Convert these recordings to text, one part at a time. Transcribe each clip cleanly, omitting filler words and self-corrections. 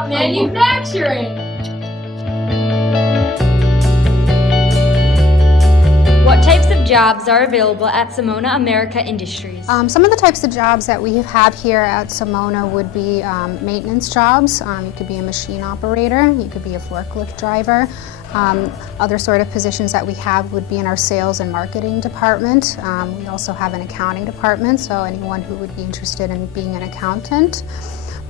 about manufacturing. What types of jobs are available at Simona America Industries? Some of the types of jobs that we have here at Simona would be maintenance jobs. You could be a machine operator, you could be a forklift driver. Other sort of positions that we have would be in our sales and marketing department. We also have an accounting department, so anyone who would be interested in being an accountant.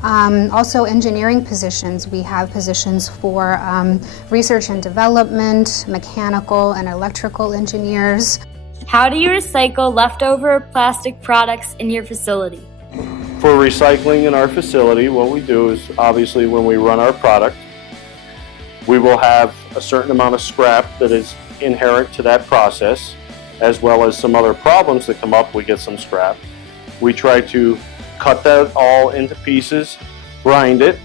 Also engineering positions. We have positions for research and development, mechanical and electrical engineers. How do you recycle leftover plastic products in your facility? For recycling in our facility, what we do is obviously when we run our product, we will have a certain amount of scrap that is inherent to that process, as well as some other problems that come up, we get some scrap. We try to cut that all into pieces, grind it,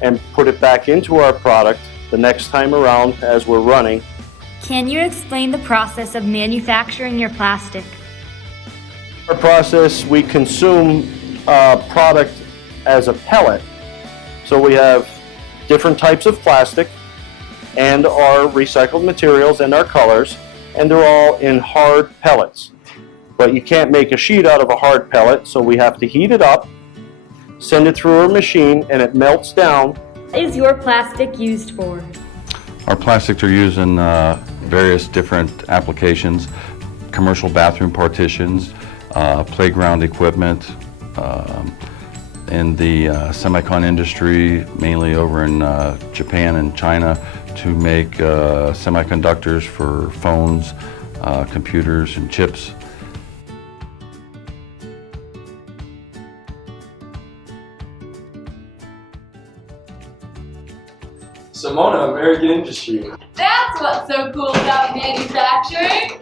and put it back into our product the next time around as we're running. Can you explain the process of manufacturing your plastic? Our process, we consume product as a pellet. So we have different types of plastic and our recycled materials and our colors, and they're all in hard pellets. But you can't make a sheet out of a hard pellet, so we have to heat it up, send it through a machine, and it melts down. What is your plastic used for? Our plastics are used in various different applications: commercial bathroom partitions, playground equipment, in the semicon industry, mainly over in Japan and China, to make semiconductors for phones, computers, and chips. Simona American Industry. That's what's so cool about manufacturing.